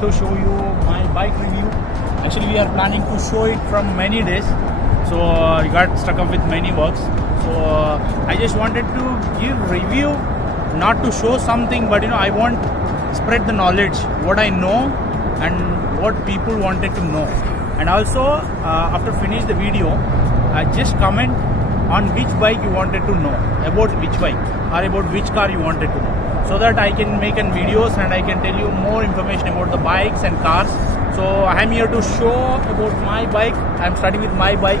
to show you my bike review. Actually, we are planning to show it from many days, so we got stuck up with many works. So I just wanted to give review, not to show something, but I want spread the knowledge, what I know and what people wanted to know. And also after finish the video, just comment on which bike you wanted to know, about which bike or about which car you wanted to know, so that I can make videos and I can tell you more information about the bikes and cars. So I am here to show about my bike. I am starting with my bike.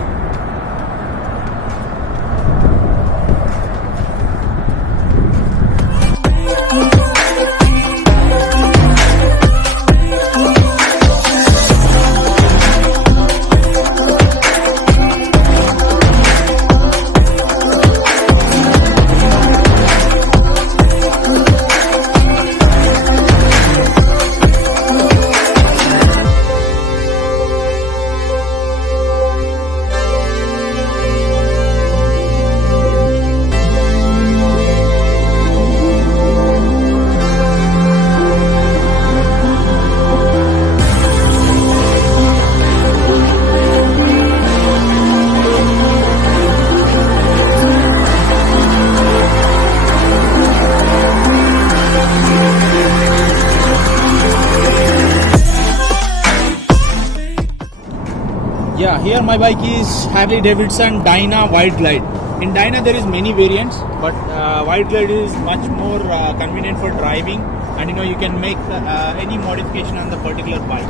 Yeah, here my bike is Harley Davidson Dyna Wide Glide. In Dyna there is many variants, but Wide Glide is much more convenient for driving, and you can make any modification on the particular bike.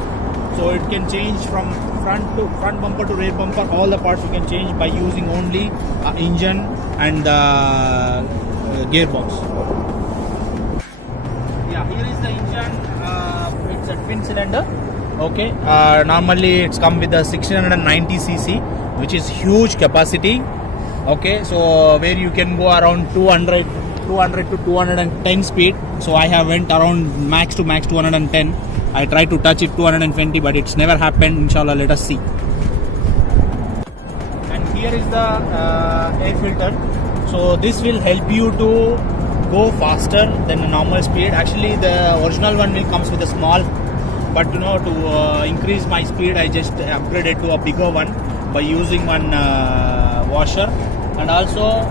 So it can change from front bumper to rear bumper. All the parts you can change by using only engine and gearbox. Yeah, here is the engine. It's a twin cylinder. Okay, normally it's come with a 690cc, which is huge capacity. Okay, so where you can go around 200 to 210 speed. So I have went around max to max 210. I tried to touch it 220, but it's never happened. Inshallah, let us see. And here is the air filter. So this will help you to go faster than a normal speed. Actually, the original one will comes with a small, but to increase my speed, I just upgraded to a bigger one by using one washer. And also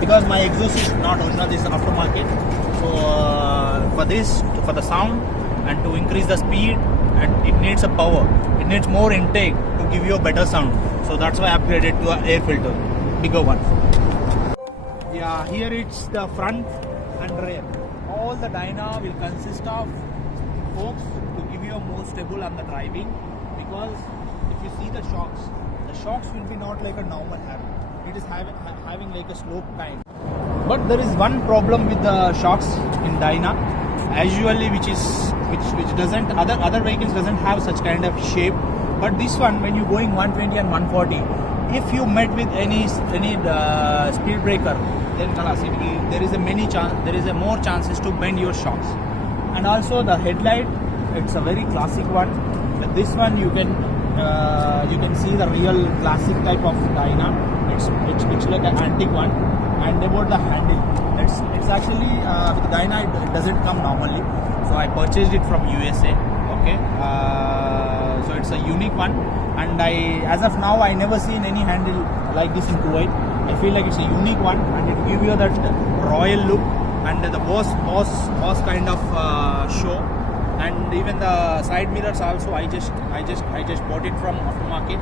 because my exhaust is not original, this is aftermarket. So for the sound and to increase the speed, and it needs a power, it needs more intake to give you a better sound. So that's why I upgraded to an air filter, bigger one. Yeah, here it's the front and rear. All the Dyna will consist of spokes to give you a more stable on the driving, because if you see the shocks will be not like a normal Harley. It is having like a slope kind. But there is one problem with the shocks in Dyna, usually which doesn't, other vehicles doesn't have such kind of shape. But this one, when you're going 120 and 140, if you met with any speed breaker, then there is a more chances to bend your shocks. And also the headlight, it's a very classic one. With this one you can see the real classic type of Dyna. It's like an antique one. And about the handle, it's actually with Dyna it doesn't come normally. So I purchased it from USA. Okay, so it's a unique one, and as of now I never seen any handle like this in Kuwait. I feel like it's a unique one, and it gives you that royal look and the boss kind of show. And even the side mirrors also, I just bought it from aftermarket,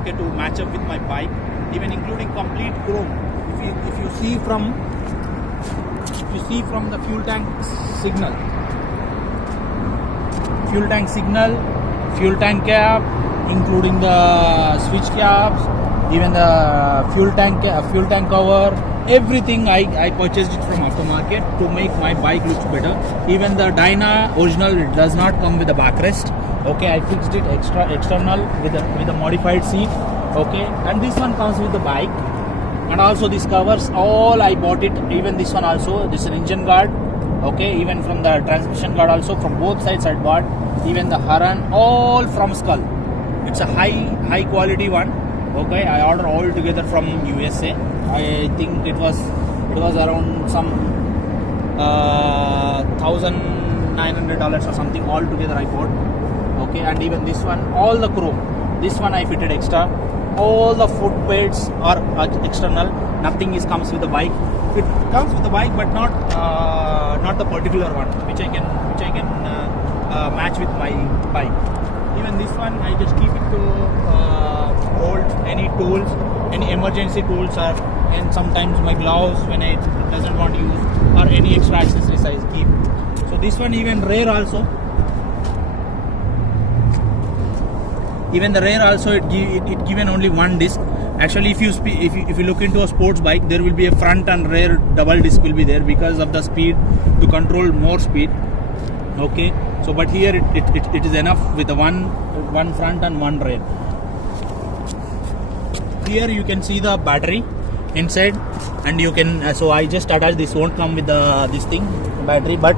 okay, to match up with my bike, even including complete chrome. If you see from the fuel tank signal, fuel tank cap, including the switch caps, even the fuel tank cover, everything I purchased it from aftermarket to make my bike look better. Even the Dyna original, it does not come with a backrest. Okay, I fixed it external with a modified seat. Okay, and this one comes with the bike, and also these covers all I bought it. Even this one also, this is an engine guard. Okay, even from the transmission guard also, from both sides I bought. Even the Haran, all from Skull. It's a high quality one. Okay, I ordered all together from USA. I think it was around some 1,000 $900 or something altogether I bought. Okay, and even this one, all the chrome. This one I fitted extra. All the foot pads are external. Nothing is comes with the bike. It comes with the bike, but not the particular one, which I can match with my bike. Even this one, I just keep it to hold any tools, any emergency tools, and sometimes my gloves when I doesn't want to use, or any extra accessories I keep. So this one even rear also. Even the rear also it given only one disc. Actually, if you look into a sports bike, there will be a front and rear double disc will be there because of the speed, to control more speed. Okay, so but here it is enough with the one front and one rear. Here you can see the battery inside, and you can so I just attached this. Won't come with this thing battery, but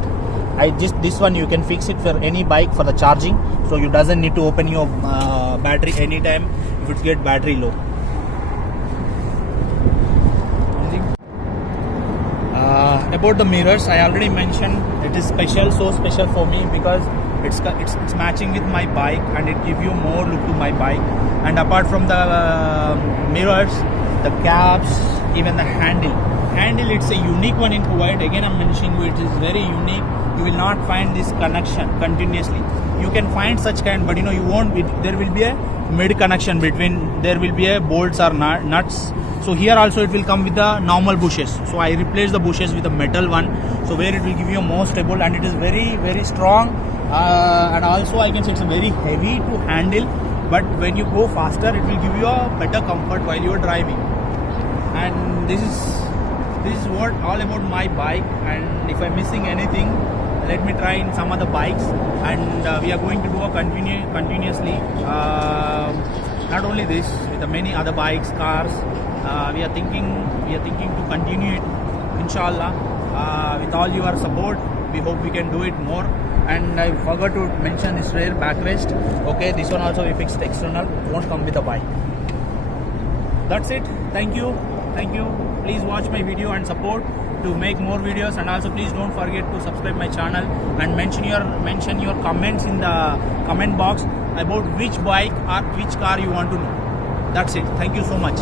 this one you can fix it for any bike for the charging, so you doesn't need to open your battery anytime if it get battery low. About the mirrors, I already mentioned it is special, so special for me because it's matching with my bike and it give you more look to my bike. And apart from the mirrors, the caps, even the handle, it's a unique one in Kuwait. Again, I'm mentioning it is very unique. You will not find this connection continuously. You can find such kind, but you won't. There will be a mid connection between. There will be a bolts or nuts. So here also it will come with the normal bushes. So I replace the bushes with a metal one. So where it will give you a more stable, and it is very strong. And also I can say it's very heavy to handle. But when you go faster, it will give you a better comfort while you are driving. And this is what all about my bike. And if I'm missing anything, let me try in some other bikes. And we are going to do a continuously. Not only this, with the many other bikes, cars. We are thinking to continue it, inshallah. With all your support, we hope we can do it more. And I forgot to mention this rear backrest. Okay, this one also we fixed external. It won't come with the bike. That's it. Thank you. Please watch my video and support to make more videos. And also please don't forget to subscribe my channel and mention your comments in the comment box about which bike or which car you want to know. That's it. Thank you so much.